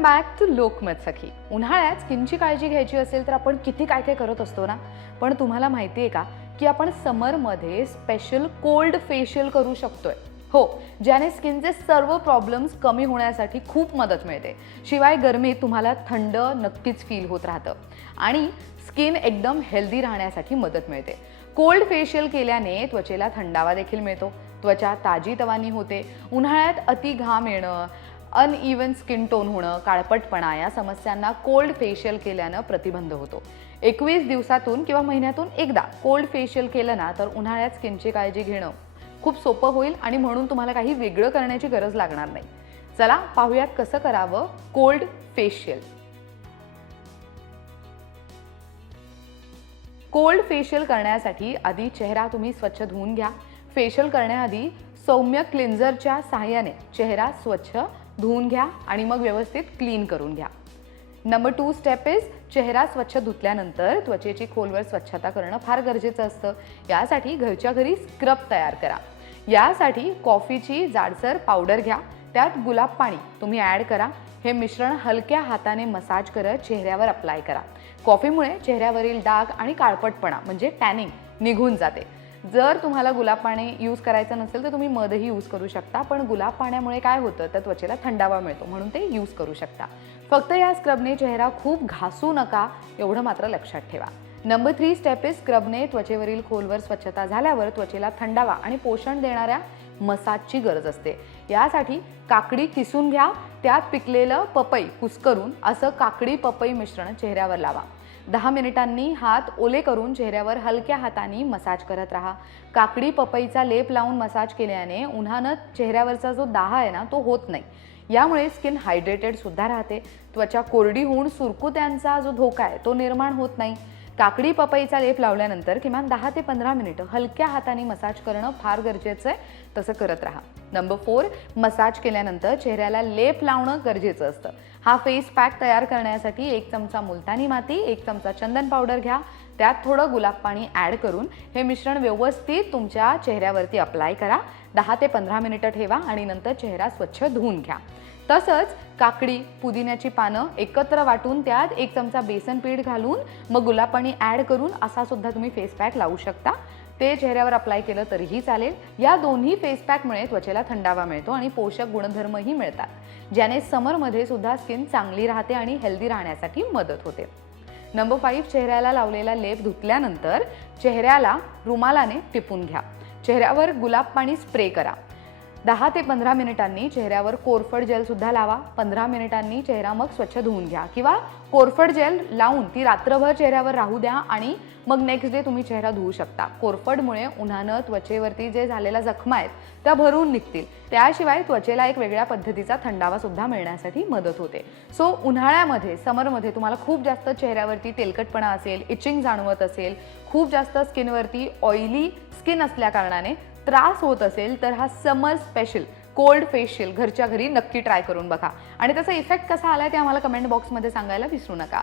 Welcome back to Lokmat सखी. उन्हाळ्यात स्किनची काळजी घ्यायची असेल तर आपण किती काय काय करत असतो ना. पण तुम्हाला माहिती आहे का की आपण समरमध्ये स्पेशल कोल्ड फेशियल करू शकतोय. हो, ज्याने स्किनचे सर्व प्रॉब्लेम्स कमी होण्यासाठी खूप मदत मिळते. शिवाय गरमीत तुम्हाला थंड नक्कीच फील होत राहतं आणि स्किन एकदम हेल्दी राहण्यासाठी मदत मिळते. कोल्ड फेशियल केल्याने त्वचेला थंडावा देखील मिळतो, त्वचा ताजीतवानी होते. उन्हाळ्यात अति घाम येणं, अनइवन स्किन टोन होणं, काळपटपणा या समस्यांना कोल्ड फेशियल केल्यानं प्रतिबंध होतो. 21 दिवसातून किंवा महिन्यातून एकदा कोल्ड फेशियल केलं ना तर उन्हाळ्यात स्किनची काळजी घेणं खूप सोपं होईल आणि म्हणून तुम्हाला काही वेगळं करण्याची गरज लागणार नाही. चला पाहूयात कसं करावं कोल्ड फेशियल. कोल्ड फेशियल करण्यासाठी आधी चेहरा तुम्ही स्वच्छ धुवून घ्या. फेशियल करण्याआधी सौम्य क्लिन्झरच्या सहाय्याने चेहरा स्वच्छ धुवून घ्या आणि मग व्यवस्थित क्लीन करून घ्या. नंबर 2 स्टेप इज चेहरा स्वच्छ धुतल्यानंतर त्वचेची खोलवर स्वच्छता करणं फार गरजेचं असतं. यासाठी घरच्या घरी स्क्रब तयार करा. यासाठी कॉफीची जाडसर पावडर घ्या, त्यात गुलाब पाणी तुम्ही ॲड करा. हे मिश्रण हलक्या हाताने मसाज करत चेहऱ्यावर अप्लाय करा. कॉफीमुळे चेहऱ्यावरील डाग आणि काळपटपणा म्हणजे टॅनिंग निघून जाते. जर तुम्हाला गुलाब पाणी यूज करायचं नसेल तर तुम्ही मधही यूज करू शकता, पण गुलाब पाण्यामुळे काय होतं तर त्वचेला थंडावा मिळतो म्हणून ते यूज करू शकता. फक्त या स्क्रबने चेहरा खूप घासू नका एवढं मात्र लक्षात ठेवा. नंबर 3 स्टेप इज स्क्रबने त्वचेवरील खोलवर स्वच्छता झाल्यावर त्वचेला थंडावा आणि पोषण देणाऱ्या मसाजची गरज असते. यासाठी काकडी किसून घ्या, त्यात पिकलेलं पपई कुस्करून असं काकडी पपई मिश्रण चेहऱ्यावर लावा. 10 मिनिटांनी हात ओले करून चेहऱ्यावर हलक्या हाताने मसाज करत राहा. काकडी पपईचा लेप लावून मसाज केल्याने उन्हानं चेहऱ्यावरचा जो दाह आहे ना तो होत नाही. यामुळे स्किन हायड्रेटेड सुद्धा राहते. त्वचा कोरडी होऊन सुरकुत्यांचा जो धोका आहे तो निर्माण होत नाही. काकडी पपईचा लेप लावल्यानंतर किमान 10 ते 15 मिनिटं हलक्या हाताने मसाज करणं फार गरजेचं आहे. तसं करत राहा. नंबर 4 मसाज केल्यानंतर चेहऱ्याला लेप लावणं गरजेचं असतं. हा फेस पॅक तयार करण्यासाठी 1 चमचा मुलतानी माती, 1 चमचा चंदन पावडर घ्या, त्यात थोडं गुलाब पाणी ॲड करून हे मिश्रण व्यवस्थित तुमच्या चेहऱ्यावरती अप्लाय करा. 10 ते 15 मिनिटं ठेवा आणि नंतर चेहरा स्वच्छ धुवून घ्या. तसंच काकडी, पुदिन्याची पानं एकत्र वाटून त्यात 1 चमचा बेसन पीठ घालून मग गुलाब पाणी ॲड करून असा सुद्धा तुम्ही फेस पॅक लावू शकता. ते चेहऱ्यावर अप्लाय केलं तरीही चालेल. या दोन्ही फेस पॅकमुळे त्वचेला थंडावा मिळतो आणि पोषक गुणधर्मही मिळतात, ज्याने समरमध्ये सुद्धा स्किन चांगली राहते आणि हेल्दी राहण्यासाठी मदत होते. नंबर 5 चेहऱ्याला लावलेला लेप धुतल्यानंतर चेहऱ्याला रुमालाने टिपून घ्या. चेहऱ्यावर गुलाब पाणी स्प्रे करा. 10 ते 15 मिनिटांनी चेहऱ्यावर कोरफड जेल सुद्धा लावा. 15 मिनिटांनी चेहरा मग स्वच्छ धुवून घ्या किंवा कोरफड जेल लावून ती रात्रभर चेहऱ्यावर राहू द्या आणि मग नेक्स्ट डे तुम्ही चेहरा धुवू शकता. कोरफडमुळे उन्हानं त्वचेवरती जे झालेल्या जखमा आहेत त्या भरून निघतील. त्याशिवाय त्वचेला एक वेगळ्या पद्धतीचा थंडावा सुद्धा मिळण्यासाठी मदत होते. सो उन्हाळ्यामध्ये समरमध्ये तुम्हाला खूप जास्त चेहऱ्यावरती तेलकटपणा असेल, इचिंग जाणवत असेल, खूप जास्त स्किनवरती ऑइली स्किन असल्या कारणाने त्रास होत असेल तर हा समर स्पेशल कोल्ड फेशियल घरच्या घरी नक्की ट्राय करून बघा आणि त्याचा इफेक्ट कसा आलाय ते आम्हाला कमेंट बॉक्समध्ये सांगायला विसरू नका.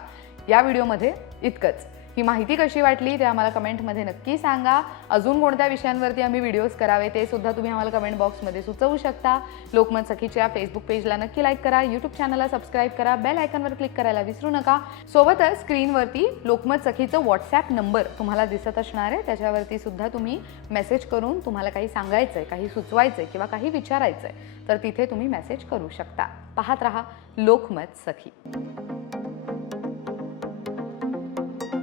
या व्हिडिओमध्ये इतकंच. ही माहिती कशी वाटली ते आम्हाला कमेंटमध्ये नक्की सांगा. अजून कोणत्या विषयांवरती आम्ही व्हिडिओज करावे ते सुद्धा तुम्ही आम्हाला कमेंट बॉक्समध्ये सुचवू शकता. लोकमत सखीच्या फेसबुक पेजला नक्की लाईक करा, यूट्यूब चॅनलला सबस्क्राईब करा, बेल आयकॉनवर क्लिक करायला विसरू नका. सोबतच स्क्रीनवरती लोकमत सखीचं व्हॉट्सॲप नंबर तुम्हाला दिसत असणार आहे, त्याच्यावरती सुद्धा तुम्ही मेसेज करून तुम्हाला काही सांगायचं आहे, काही सुचवायचं आहे किंवा काही विचारायचं आहे तर तिथे तुम्ही मेसेज करू शकता. पाहत रहा लोकमत सखी.